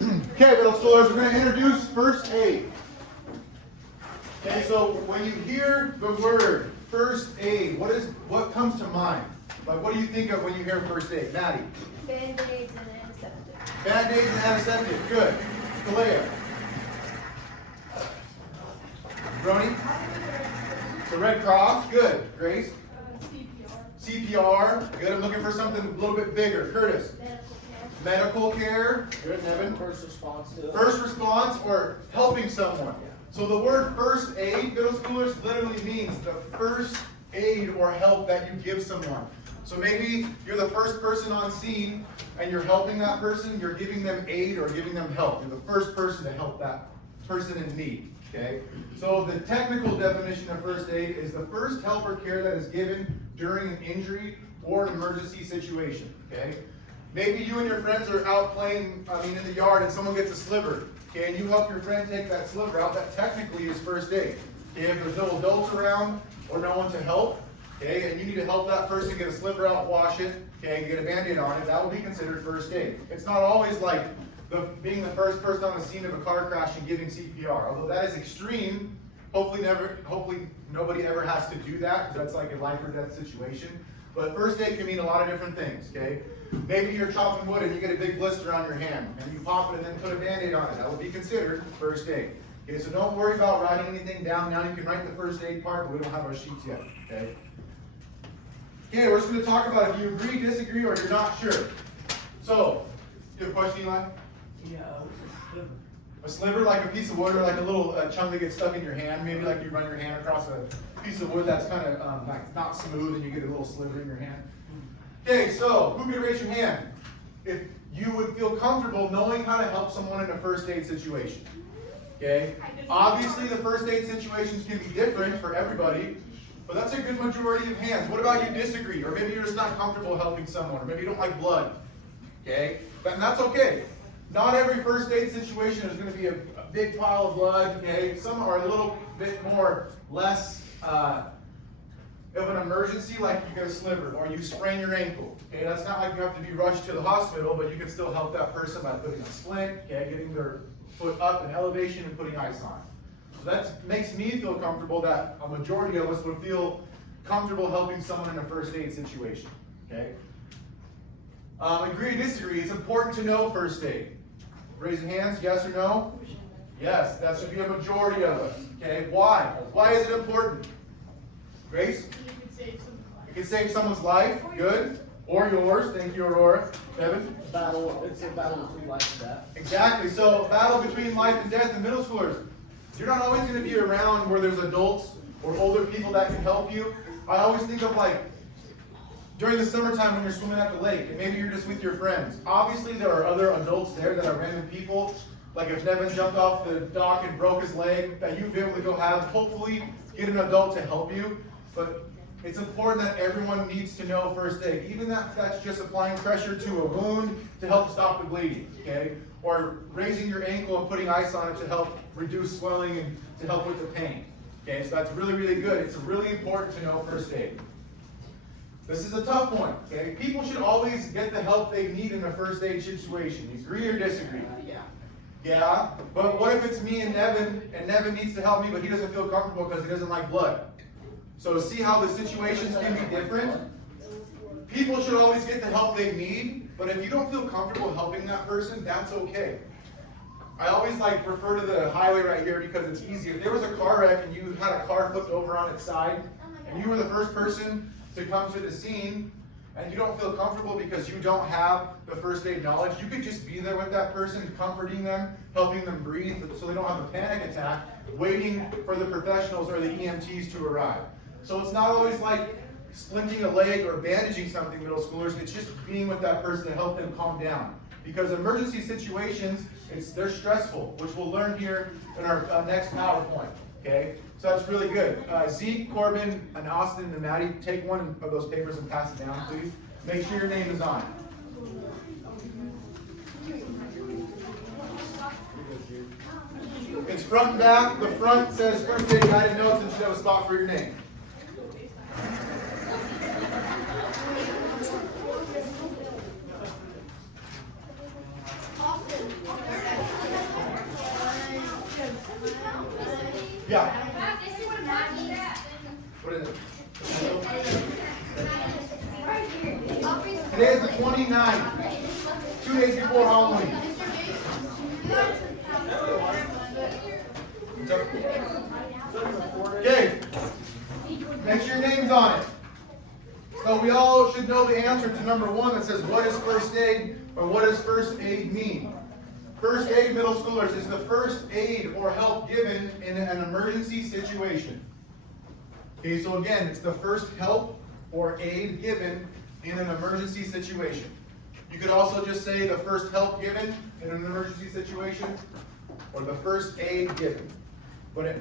Okay, middle schoolers, we're going to introduce first aid. Okay, so when you hear the word first aid, what comes to mind? Like, what do you think of when you hear first aid? Maddie? Band-aids and antiseptic. Band-aids and antiseptic. Good. Kalea? Brony? The Red Cross. Good. Grace? CPR. Good. I'm looking for something a little bit bigger. Curtis? Medical care. Good. Nevin? First response to First response or helping someone. So the word first aid, middle schoolers, literally means the first aid or help that you give someone. So maybe you're the first person on scene and you're helping that person, you're giving them aid or giving them help. You're the first person to help that person in need. Okay? So the technical definition of first aid is the first help or care that is given during an injury or an emergency situation. Okay? Maybe you and your friends are out playing, in the yard and someone gets a sliver. Okay, and you help your friend take that sliver out, that technically is first aid. Okay, if there's no adults around or no one to help, okay, and you need to help that person get a sliver out, wash it, okay, get a Band-Aid on it, that will be considered first aid. It's not always like being the first person on the scene of a car crash and giving CPR. Although that is extreme, hopefully nobody ever has to do that, because that's like a life or death situation. But first aid can mean a lot of different things, okay? Maybe you're chopping wood and you get a big blister on your hand, and you pop it and then put a Band-Aid on it. That would be considered first aid. Okay, so don't worry about writing anything down now. You can write the first aid part, but we don't have our sheets yet, okay? Okay, we're just going to talk about if you agree, disagree, or you're not sure. So, you have a question, Eli? Yeah, what's a sliver? A sliver, like a piece of wood, or like a little chunk that gets stuck in your hand. Maybe like you run your hand across a piece of wood that's kind of like not smooth, and you get a little sliver in your hand. Okay, so who can raise your hand if you would feel comfortable knowing how to help someone in a first aid situation? Okay, obviously the first aid situations can be different for everybody, but that's a good majority of hands. What about you disagree, or maybe you're just not comfortable helping someone, or maybe you don't like blood? Okay, and that's okay. Not every first aid situation is going to be a big pile of blood. Okay, some are a little bit less of an emergency, like you get a sliver or you sprain your ankle. Okay, that's not like you have to be rushed to the hospital, but you can still help that person by putting a splint, okay, getting their foot up in elevation and putting ice on. So that makes me feel comfortable that a majority of us would feel comfortable helping someone in a first aid situation. Okay. Agree or disagree? It's important to know first aid. Raise your hands, yes or no? Yes, that should be a majority of us. Okay, why? Why is it important? Grace? It can save someone's life. Good. Or yours. Thank you, Aurora. Devin? It's a battle between life and death. Exactly. So, battle between life and death in middle schoolers. You're not always going to be around where there's adults or older people that can help you. I always think of like during the summertime when you're swimming at the lake, and maybe you're just with your friends. Obviously, there are other adults there that are random people. Like if Devin jumped off the dock and broke his leg, that you'd be able to go have, hopefully, get an adult to help you. But it's important that everyone needs to know first aid. Even that's just applying pressure to a wound to help stop the bleeding, okay? Or raising your ankle and putting ice on it to help reduce swelling and to help with the pain. Okay, so that's really, really good. It's really important to know first aid. This is a tough one, okay? People should always get the help they need in a first aid situation. Agree or disagree? Yeah, but what if it's me and Nevin needs to help me, but he doesn't feel comfortable because he doesn't like blood? So see how the situations can be different? People should always get the help they need, but if you don't feel comfortable helping that person, that's okay. I always refer to the highway right here because it's easy. If there was a car wreck and you had a car flipped over on its side, and you were the first person to come to the scene, and you don't feel comfortable because you don't have the first aid knowledge, you could just be there with that person, comforting them, helping them breathe so they don't have a panic attack, waiting for the professionals or the EMTs to arrive. So it's not always like splinting a leg or bandaging something, middle schoolers. It's just being with that person to help them calm down. Because emergency situations, they're stressful, which we'll learn here in our next PowerPoint. Okay, so that's really good. Zeke, Corbin, and Austin, and Maddie, take one of those papers and pass it down, please. Make sure your name is on it. It's front and back. The front says first aid guided notes and should have a spot for your name. Yeah. This is Maggie's. What is it? Right here. Today is the 29th. 2 days before Halloween. Okay. Make sure your name's on it. So we all should know the answer to number 1 that says, what is first aid, or what does first aid mean? First aid, middle schoolers, is the first aid or help given in an emergency situation. Okay, so again, it's the first help or aid given in an emergency situation. You could also just say the first help given in an emergency situation, or the first aid given. But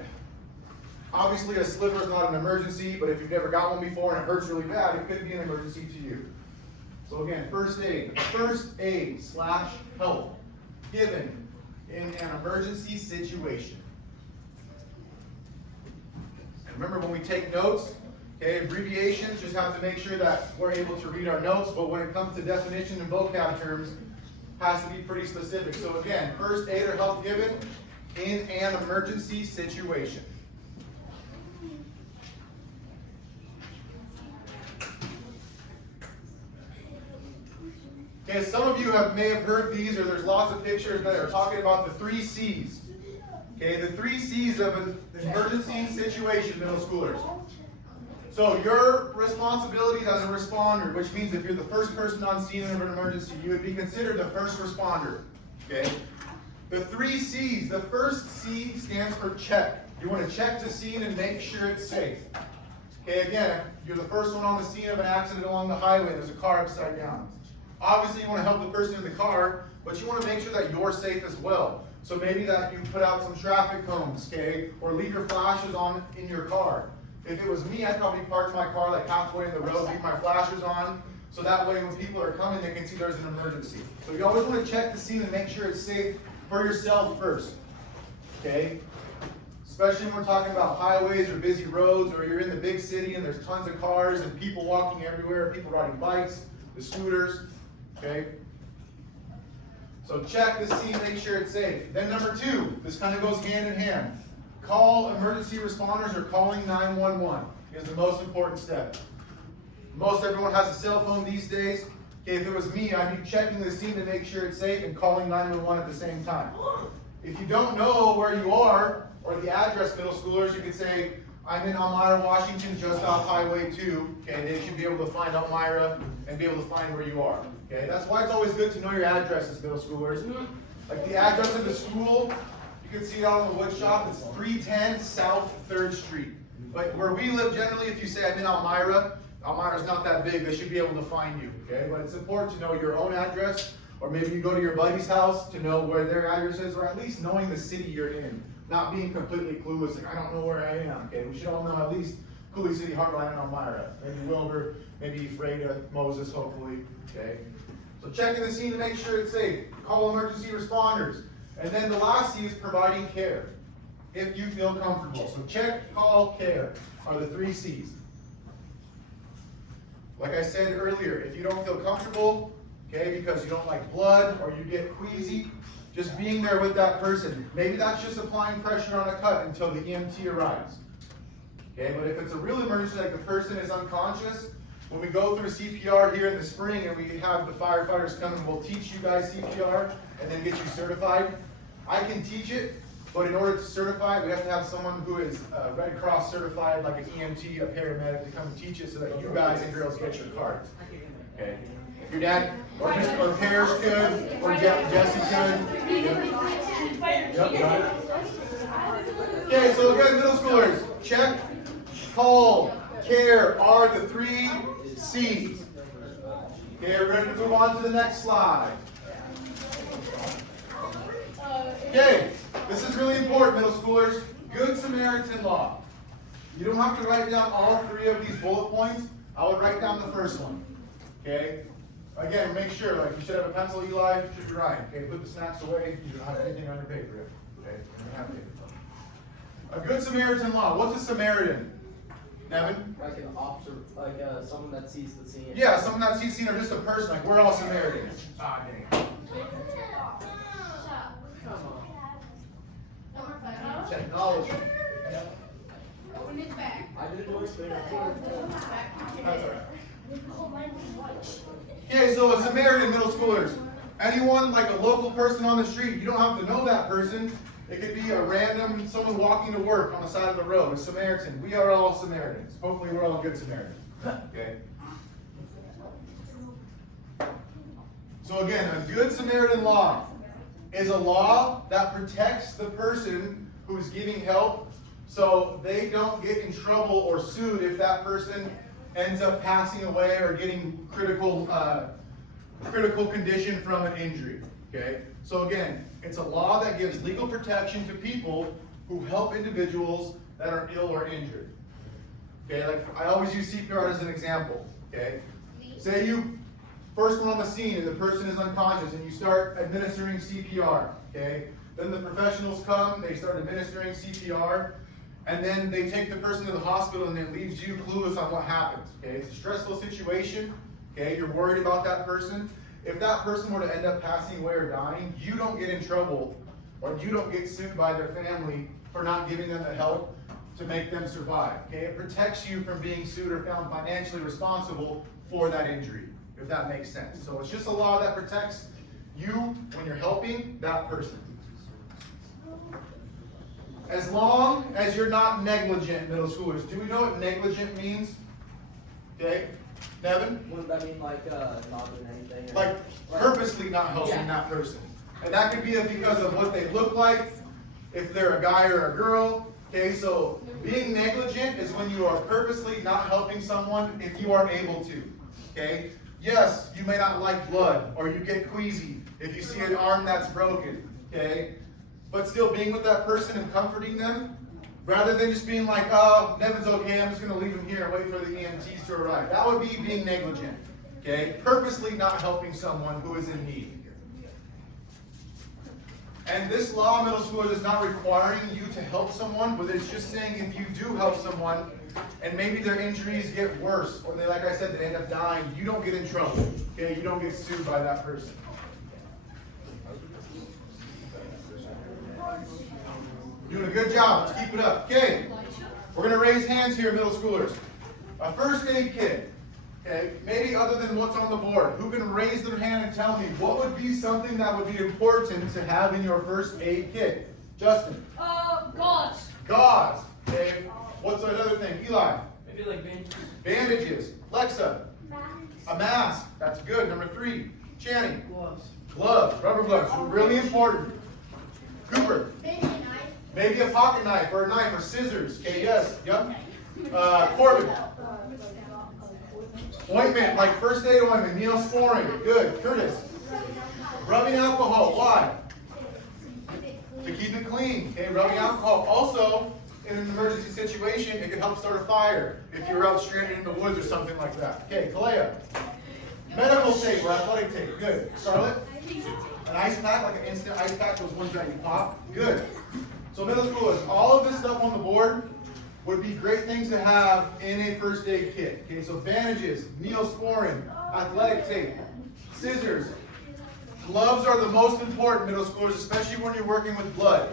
obviously a sliver is not an emergency, but if you've never got one before and it hurts really bad, it could be an emergency to you. So again, first aid / help given in an emergency situation. And remember, when we take notes, okay, abbreviations, just have to make sure that we're able to read our notes, but when it comes to definition and vocab terms, has to be pretty specific. So again, first aid or help given in an emergency situation. Okay, some of you may have heard these, or there's lots of pictures that are talking about the 3 C's. Okay, the 3 C's of an emergency situation, middle schoolers. So your responsibilities as a responder, which means if you're the first person on scene of an emergency, you would be considered the first responder. Okay? The 3 C's, the first C stands for check. You want to check the scene and make sure it's safe. Okay, again, you're the first one on the scene of an accident along the highway, there's a car upside down. Obviously, you want to help the person in the car, but you want to make sure that you're safe as well. So maybe that you put out some traffic cones, okay, or leave your flashes on in your car. If it was me, I'd probably park my car like halfway in the road, leave my flashers on, so that way when people are coming, they can see there's an emergency. So you always want to check the scene and make sure it's safe for yourself first, okay? Especially when we're talking about highways or busy roads, or you're in the big city and there's tons of cars and people walking everywhere, people riding bikes, the scooters. Okay? So check the scene, make sure it's safe. Then number 2, this kind of goes hand in hand. Call emergency responders, or calling 911 is the most important step. Most everyone has a cell phone these days. Okay, if it was me, I'd be checking the scene to make sure it's safe and calling 911 at the same time. If you don't know where you are, or the address, middle schoolers, you could say, I'm in Elmira, Washington, just off Highway 2. Okay, they should be able to find Elmira and be able to find where you are. Okay, that's why it's always good to know your addresses, middle schoolers. Like the address of the school, you can see it out in the wood shop. It's 310 South 3rd Street. But where we live, generally, if you say I'm in Elmira, Elmira's not that big. They should be able to find you. Okay, but it's important to know your own address, or maybe you go to your buddy's house to know where their address is, or at least knowing the city you're in. Not being completely clueless, like, I don't know where I am. Okay, we should all know at least Cooley City, Heartland, and Elmira. Maybe Wilbur, maybe Freda, Moses, hopefully. Okay. So checking the scene to make sure it's safe. Call emergency responders. And then the last C is providing care, if you feel comfortable. So check, call, care are the 3 C's. Like I said earlier, if you don't feel comfortable, okay, because you don't like blood or you get queasy, just being there with that person. Maybe that's just applying pressure on a cut until the EMT arrives. Okay, but if it's a real emergency, like the person is unconscious, when we go through CPR here in the spring and we have the firefighters come and we'll teach you guys CPR and then get you certified. I can teach it, but in order to certify it, we have to have someone who is Red Cross certified, like an EMT, a paramedic, to come and teach it so that you guys and girls get your cards. Okay. Your dad, or Parrish could, or Jesse could. Yep. Okay, so again, middle schoolers, check, call, care are the 3 C's. Okay, we're ready to move on to the next slide. Okay, this is really important, middle schoolers. Good Samaritan law. You don't have to write down all 3 of these bullet points. I would write down the first one. Okay? Again, make sure, like you should have a pencil, Eli, you should be writing. Okay, put the snacks away. You don't have anything on your paper yet. Okay? You don't have paper. A good Samaritan law. What's a Samaritan? Devin? Like an officer, like someone that sees the scene. Yeah, someone that sees the scene, or just a person. Like we're all Samaritans. Ah, dang. Come on. Technology. That's all right. Okay, so a Samaritan, middle schoolers. Anyone, like a local person on the street, you don't have to know that person. It could be a random, someone walking to work on the side of the road, a Samaritan. We are all Samaritans. Hopefully we're all good Samaritans. Okay? So again, a good Samaritan law is a law that protects the person who's giving help so they don't get in trouble or sued if that person ends up passing away or getting critical condition from an injury. Okay? So again, it's a law that gives legal protection to people who help individuals that are ill or injured. Okay, like I always use CPR as an example. Okay? Say you first one on the scene and the person is unconscious and you start administering CPR. Okay? Then the professionals come, they start administering CPR, and then they take the person to the hospital and it leaves you clueless on what happens. Okay? It's a stressful situation. Okay? You're worried about that person. If that person were to end up passing away or dying, you don't get in trouble or you don't get sued by their family for not giving them the help to make them survive. Okay? It protects you from being sued or found financially responsible for that injury, if that makes sense. So it's just a law that protects you when you're helping that person. As long as you're not negligent, middle schoolers. Do we know what negligent means? Okay? Nevin? Wouldn't that mean like not doing anything? Like purposely not helping that person. And that could be because of what they look like, if they're a guy or a girl. Okay, so being negligent is when you are purposely not helping someone if you are able to. Okay? Yes, you may not like blood or you get queasy if you see an arm that's broken. Okay? But still being with that person and comforting them, rather than just being like, oh, Nevin's okay, I'm just going to leave him here and wait for the EMTs to arrive. That would be being negligent. Okay? Purposely not helping someone who is in need. And this law, middle schoolers, is not requiring you to help someone, but it's just saying if you do help someone and maybe their injuries get worse, or they, like I said, they end up dying, you don't get in trouble. Okay? You don't get sued by that person. Doing a good job. Let's keep it up. Okay. We're going to raise hands here, middle schoolers. A first aid kit. Okay. Maybe other than what's on the board. Who can raise their hand and tell me what would be something that would be important to have in your first aid kit? Justin. Gauze. Gauze. Okay. What's another thing? Eli. Maybe like bandages. Bandages. Lexa. A mask. That's good. Number 3. Channing. Gloves. Gloves. Rubber gloves. Really important. Cooper. Maybe a pocket knife or a knife or scissors. Okay, yes. Yep. Corbin. Ointment, like first aid ointment. Neosporin. Good. Curtis. Rubbing alcohol. Why? To keep it clean. Okay, rubbing alcohol. Also, in an emergency situation, it can help start a fire if you're out stranded in the woods or something like that. Okay, Kalea. Medical tape or athletic tape. Good. Charlotte. An ice pack, like an instant ice pack, those ones that you pop. Good. So middle schoolers, all of this stuff on the board would be great things to have in a first aid kit. Okay, so bandages, Neosporin, athletic tape, scissors. Gloves are the most important, middle schoolers, especially when you're working with blood.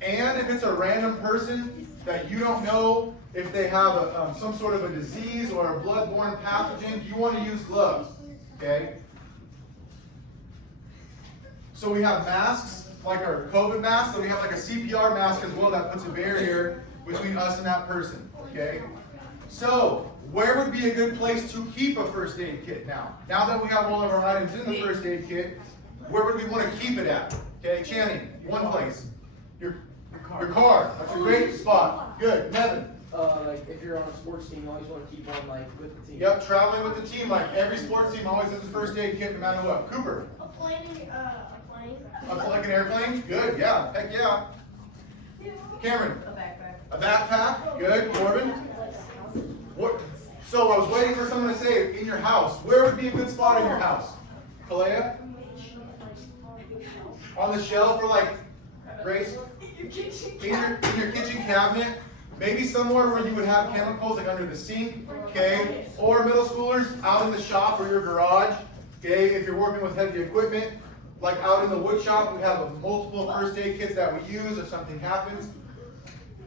And if it's a random person that you don't know if they have some sort of a disease or a blood-borne pathogen, you want to use gloves. Okay? So we have masks, like our COVID mask, so we have like a CPR mask as well that puts a barrier between us and that person, okay? So, where would be a good place to keep a first aid kit now? Now that we have all of our items in the first aid kit, where would we want to keep it at? Okay, Channing, one place. Your car. That's a great spot. Good. Nevin. Like if you're on a sports team, you always want to keep one like with the team. Yep, traveling with the team. Like every sports team always has a first aid kit no matter what. Cooper. A plane. Like an airplane? Good, yeah. Heck yeah. Cameron. A backpack. Good. Corbin. What? So I was waiting for someone to say in your house. Where would be a good spot in your house? Kalea? On the shelf or like Grace? In your kitchen cabinet. Maybe somewhere where you would have chemicals like under the sink. Okay. Or middle schoolers out in the shop or your garage. Okay. If you're working with heavy equipment. Like out in the wood shop, we have multiple first aid kits that we use if something happens.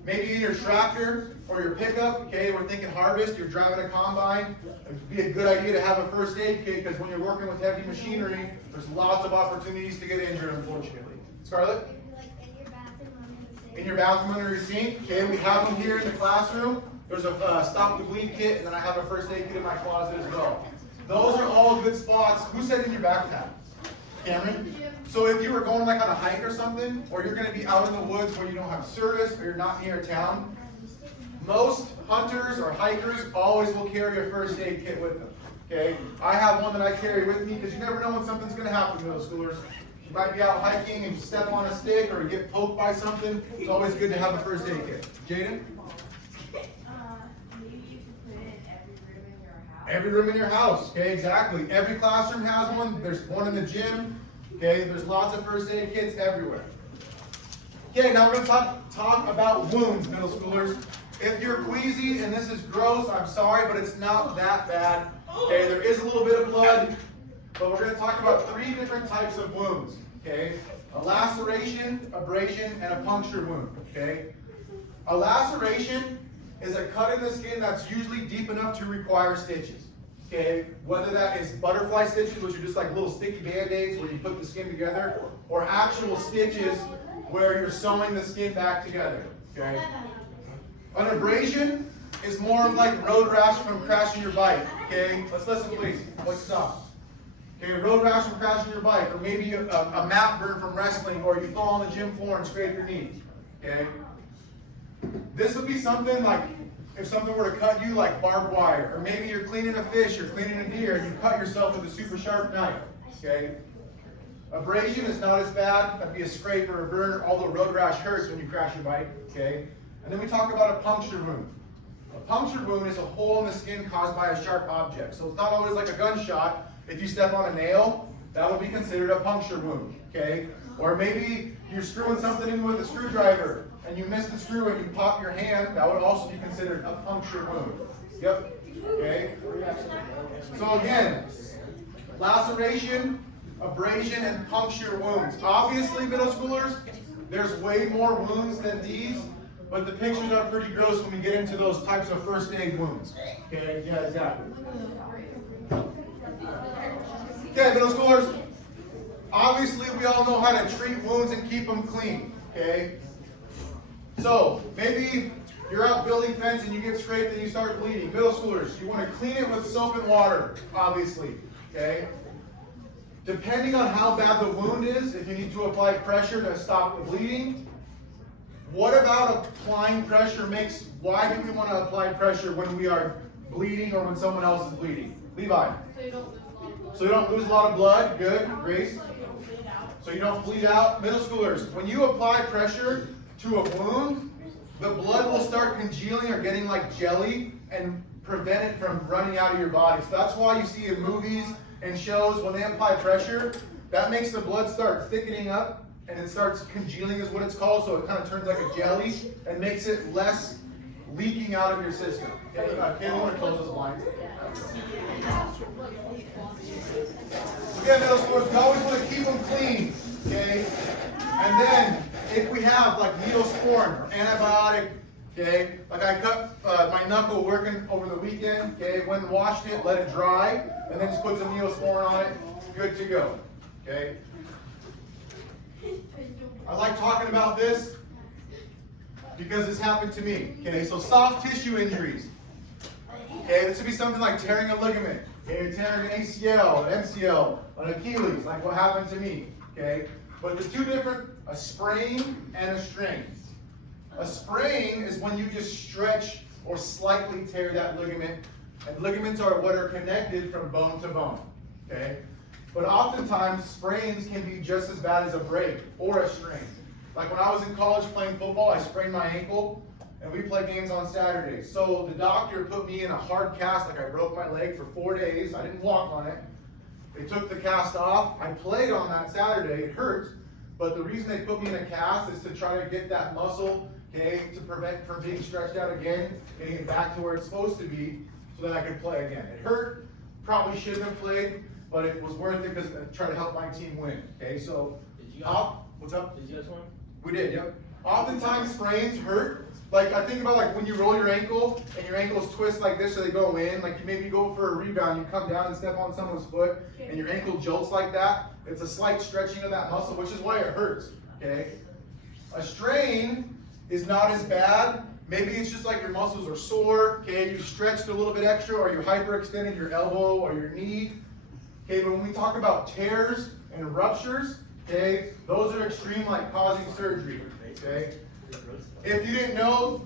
Maybe in your tractor or your pickup, okay, we're thinking harvest, you're driving a combine. It'd be a good idea to have a first aid kit because when you're working with heavy machinery, there's lots of opportunities to get injured, unfortunately. Scarlett? In your bathroom under your sink. Okay, we have them here in the classroom. There's a stop the bleed kit, and then I have a first aid kit in my closet as well. Those are all good spots. Who said in your backpack? Cameron? So if you were going like on a hike or something, or you're going to be out in the woods where you don't have service or you're not near a town, most hunters or hikers always will carry a first aid kit with them. Okay, I have one that I carry with me because you never know when something's going to happen, middle schoolers. You might be out hiking and you step on a stick or you get poked by something. It's always good to have a first aid kit. Jaden? Maybe you could put it in every room in your house. Every room in your house. Okay, exactly. Every classroom has one. There's one in the gym. Okay, there's lots of first aid kits everywhere. Okay, now we're going to talk about wounds, middle schoolers. If you're queasy and this is gross, I'm sorry, but it's not that bad. Okay, there is a little bit of blood. But we're going to talk about 3 different types of wounds, okay? A laceration, abrasion, and a puncture wound, okay? A laceration is a cut in the skin that's usually deep enough to require stitches, okay? Whether that is butterfly stitches, which are just like little sticky band-aids where you put the skin together, or actual stitches where you're sewing the skin back together, okay? An abrasion is more of like road rash from crashing your bike, okay? Let's listen, please. Let's stop. Okay, a road rash from crashing your bike, or maybe a mat burn from wrestling, or you fall on the gym floor and scrape your knees. Okay? This would be something like if something were to cut you like barbed wire, or maybe you're cleaning a fish, you're cleaning a deer, and you cut yourself with a super sharp knife. Okay? Abrasion is not as bad. That'd be a scrape or a burn, although road rash hurts when you crash your bike. Okay? And then we talk about a puncture wound. A puncture wound is a hole in the skin caused by a sharp object. So it's not always like a gunshot. If you step on a nail, that would be considered a puncture wound, okay? Or maybe you're screwing something in with a screwdriver and you miss the screw and you pop your hand, that would also be considered a puncture wound. Yep, okay? So again, laceration, abrasion, and puncture wounds. Obviously, middle schoolers, there's way more wounds than these, but the pictures are pretty gross when we get into those types of first aid wounds. Okay, yeah, exactly. Okay, middle schoolers, obviously we all know how to treat wounds and keep them clean, okay? So, maybe you're out building fence and you get scraped and you start bleeding. Middle schoolers, you want to clean it with soap and water, obviously, okay? Depending on how bad the wound is, if you need to apply pressure to stop the bleeding, what about applying pressure why do we want to apply pressure when we are bleeding or when someone else is bleeding? Levi? So you don't lose a lot of blood. Good. Grace? So you don't bleed out. Middle schoolers, when you apply pressure to a wound, the blood will start congealing or getting like jelly and prevent it from running out of your body. So that's why you see in movies and shows when they apply pressure, that makes the blood start thickening up and it starts congealing is what it's called. So it kind of turns like a jelly and makes it less leaking out of your system. Okay, Kayla, want to close those blinds? Again, middle schoolers, we always want to keep them clean, okay? And then, if we have like neosporin or antibiotic, okay? Like I cut my knuckle working over the weekend, okay? Went and washed it, let it dry, and then just put some neosporin on it, good to go, okay? I like talking about this because this happened to me, okay? So soft tissue injuries. Okay, this would be something like tearing a ligament, okay, tearing an ACL, an MCL, an Achilles, like what happened to me, okay? But there's two different, a sprain and a strain. A sprain is when you just stretch or slightly tear that ligament, and ligaments are what are connected from bone to bone, okay? But oftentimes, sprains can be just as bad as a break or a strain. Like when I was in college playing football, I sprained my ankle, and we play games on Saturdays. So the doctor put me in a hard cast, like I broke my leg for 4 days. I didn't walk on it. They took the cast off. I played on that Saturday. It hurt. But the reason they put me in a cast is to try to get that muscle, okay, to prevent from being stretched out again, getting it back to where it's supposed to be so that I could play again. It hurt. Probably shouldn't have played, but it was worth it because I tried to help my team win. Okay, so, what's up? Did you guys win? We did, yep. Oftentimes sprains hurt, Like I think about like when you roll your ankle and your ankles twist like this so they go in, like you maybe go for a rebound, you come down and step on someone's foot and your ankle jolts like that. It's a slight stretching of that muscle, which is why it hurts, okay? A strain is not as bad. Maybe it's just like your muscles are sore, okay? You stretched a little bit extra or you hyperextended your elbow or your knee. Okay, but when we talk about tears and ruptures, okay, those are extreme, like causing surgery, okay? If you didn't know,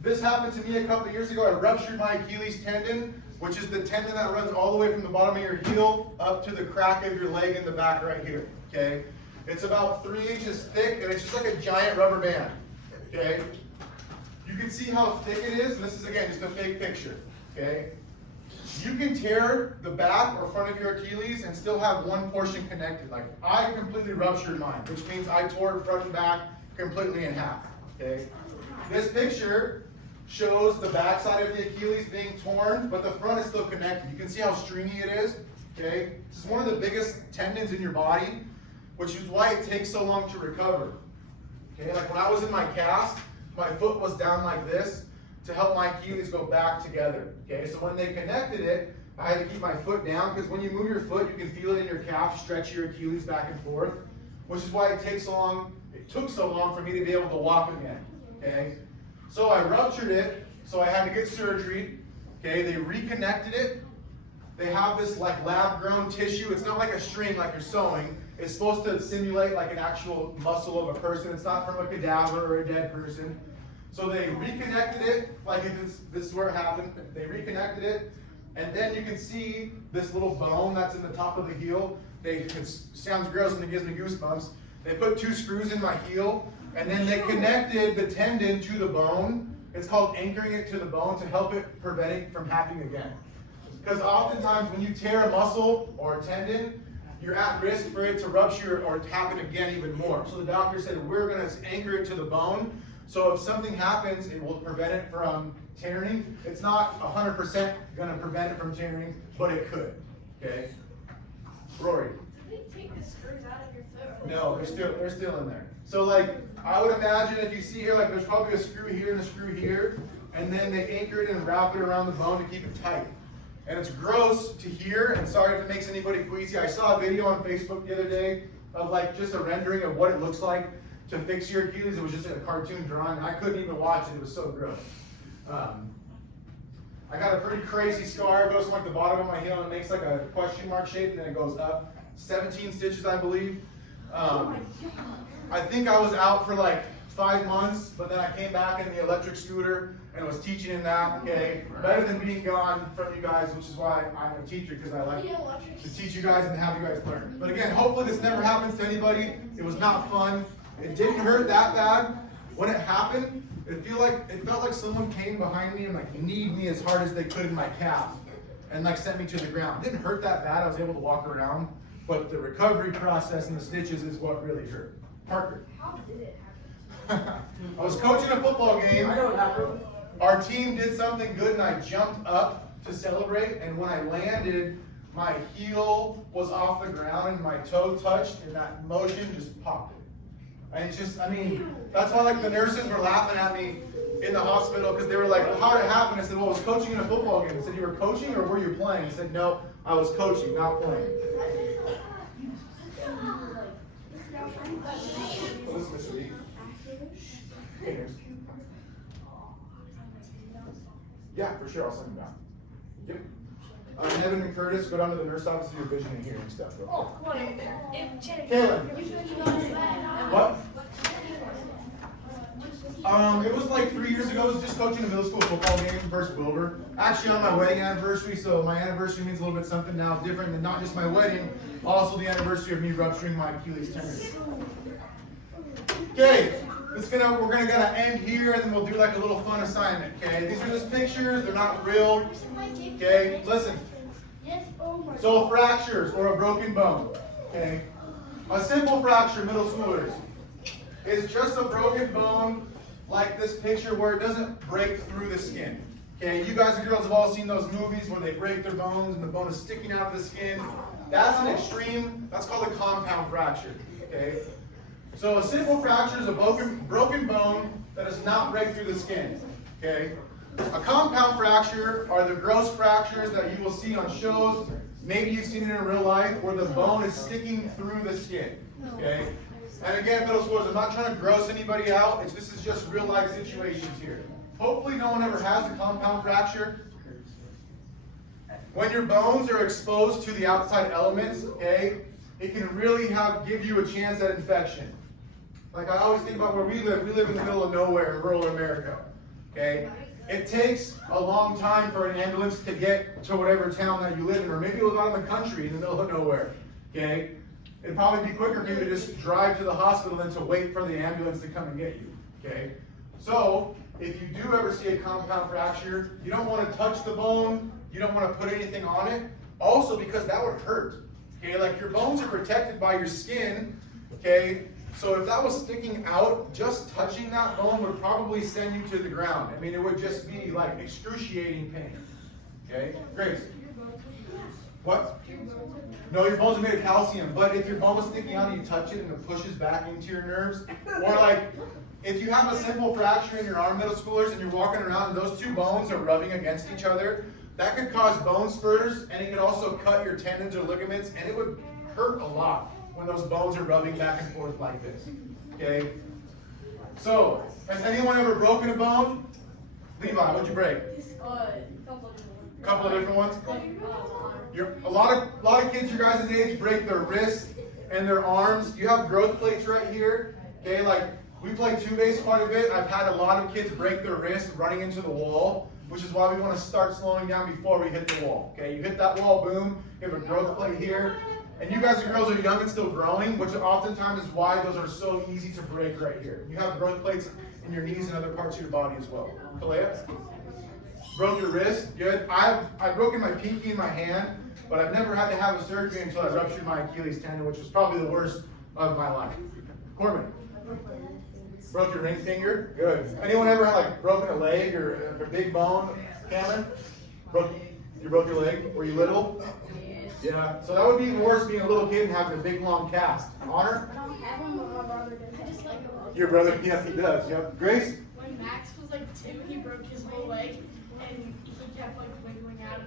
this happened to me a couple of years ago. I ruptured my Achilles tendon, which is the tendon that runs all the way from the bottom of your heel up to the crack of your leg in the back right here, okay? It's about 3 inches thick, and it's just like a giant rubber band, okay? You can see how thick it is, and this is, again, just a fake picture, okay? You can tear the back or front of your Achilles and still have one portion connected. Like, I completely ruptured mine, which means I tore it front and back completely in half, okay? This picture shows the back side of the Achilles being torn, but the front is still connected. You can see how stringy it is, okay? This is one of the biggest tendons in your body, which is why it takes so long to recover, okay? Like when I was in my cast, my foot was down like this to help my Achilles go back together, okay? So when they connected it, I had to keep my foot down because when you move your foot, you can feel it in your calf, stretch your Achilles back and forth, which is why it took so long for me to be able to walk again, okay? So I ruptured it, so I had to get surgery, okay? They reconnected it. They have this like lab-grown tissue. It's not like a string like you're sewing. It's supposed to simulate like an actual muscle of a person. It's not from a cadaver or a dead person. So they reconnected it, like if this is where it happened. They reconnected it, and then you can see this little bone that's in the top of the heel. It sounds gross and it gives me goosebumps. They put 2 screws in my heel, and then they connected the tendon to the bone. It's called anchoring it to the bone to help it prevent it from happening again. Because oftentimes when you tear a muscle or a tendon, you're at risk for it to rupture or happen again even more. So the doctor said, we're going to anchor it to the bone. So if something happens, it will prevent it from tearing. It's not 100% going to prevent it from tearing, but it could. Okay? Rory. Did they take the screws out of your foot? No, they're still in there. So like, I would imagine if you see here, like there's probably a screw here and a screw here, and then they anchor it and wrap it around the bone to keep it tight. And it's gross to hear, and sorry if it makes anybody queasy. I saw a video on Facebook the other day of like just a rendering of what it looks like to fix your Achilles. It was just a cartoon drawing. I couldn't even watch it. It was so gross. I got a pretty crazy scar. It goes from like the bottom of my heel and it makes like a question mark shape and then it goes up. 17 stitches, I believe. I think I was out for like 5 months, but then I came back in the electric scooter and was teaching in that, okay? Better than being gone from you guys, which is why I'm a teacher, because I like to teach you guys and have you guys learn. But again, hopefully this never happens to anybody. It was not fun. It didn't hurt that bad. When it happened, it felt like someone came behind me and like kneed me as hard as they could in my calf and like sent me to the ground. It didn't hurt that bad. I was able to walk around, but the recovery process and the stitches is what really hurt. Parker. How did it happen? I was coaching a football game. I know what happened. Our team did something good and I jumped up to celebrate, and when I landed, my heel was off the ground and my toe touched and that motion just popped it. And it's just, I mean, that's why like the nurses were laughing at me in the hospital because they were like, well, how did it happen? I said, well, I was coaching in a football game. I said, you were coaching or were you playing? I said, no, I was coaching, not playing. Listen, Mr. Lee. Yeah, for sure. I'll send them down. Yep. Nevin and Curtis, go down to the nurse office to do vision and hearing stuff. Bro. Oh, come on. Kaylin. What? It was like 3 years ago. I was just coaching a middle school football game versus Wilbur. Actually on my wedding anniversary, so my anniversary means a little bit something now different than not just my wedding, also the anniversary of me rupturing my Achilles tendon. Okay, we're gonna end here and then we'll do like a little fun assignment, okay? These are just pictures, they're not real. Okay, listen. So fractures or a broken bone, okay? A simple fracture, middle schoolers, is just a broken bone like this picture where it doesn't break through the skin. Okay, you guys and girls have all seen those movies where they break their bones and the bone is sticking out of the skin. That's an extreme, that's called a compound fracture, okay? So a simple fracture is a broken bone that does not break through the skin. Okay? A compound fracture are the gross fractures that you will see on shows. Maybe you've seen it in real life where the bone is sticking through the skin. Okay? And again, middle schoolers, I'm not trying to gross anybody out. This is just real life situations here. Hopefully no one ever has a compound fracture. When your bones are exposed to the outside elements, okay, it can really give you a chance at infection. Like I always think about where we live. We live in the middle of nowhere in rural America. Okay? It takes a long time for an ambulance to get to whatever town that you live in, or maybe you live out in the country in the middle of nowhere. Okay? It'd probably be quicker for you to just drive to the hospital than to wait for the ambulance to come and get you. Okay? So, if you do ever see a compound fracture, you don't want to touch the bone, you don't want to put anything on it. Also because that would hurt. Okay? Like your bones are protected by your skin. Okay? So if that was sticking out, just touching that bone would probably send you to the ground. I mean, it would just be like excruciating pain. Okay? Grace. What? No, your bones are made of calcium, but if your bone is sticking out and you touch it and it pushes back into your nerves, or like if you have a simple fracture in your arm, middle schoolers, and you're walking around and those two bones are rubbing against each other, that could cause bone spurs, and it could also cut your tendons or ligaments, and it would hurt a lot when those bones are rubbing back and forth like this. Okay? So, has anyone ever broken a bone? Levi, what'd you break? A couple of different ones? A lot of kids your guys' age break their wrists and their arms. You have growth plates right here. Okay, like we play two base quite a bit. I've had a lot of kids break their wrist running into the wall, which is why we want to start slowing down before we hit the wall. Okay, you hit that wall, boom, you have a growth plate here. And you guys and girls are young and still growing, which oftentimes is why those are so easy to break right here. You have growth plates in your knees and other parts of your body as well. Kalea? Broke your wrist, good. I've broken my pinky and my hand, but I've never had to have a surgery until I ruptured my Achilles tendon, which was probably the worst of my life. Corbin? Broke your ring finger? Good. Anyone ever broken a leg or a big bone? Cameron? You broke your leg? Were you little? Yeah. So that would be worse being a little kid and having a big long cast. Honor? I don't have one, but my brother does. I just like it. Your brother? Yes, he does. Yep. Grace? When Max was like 2, he broke his whole leg, and he kept like wiggling out.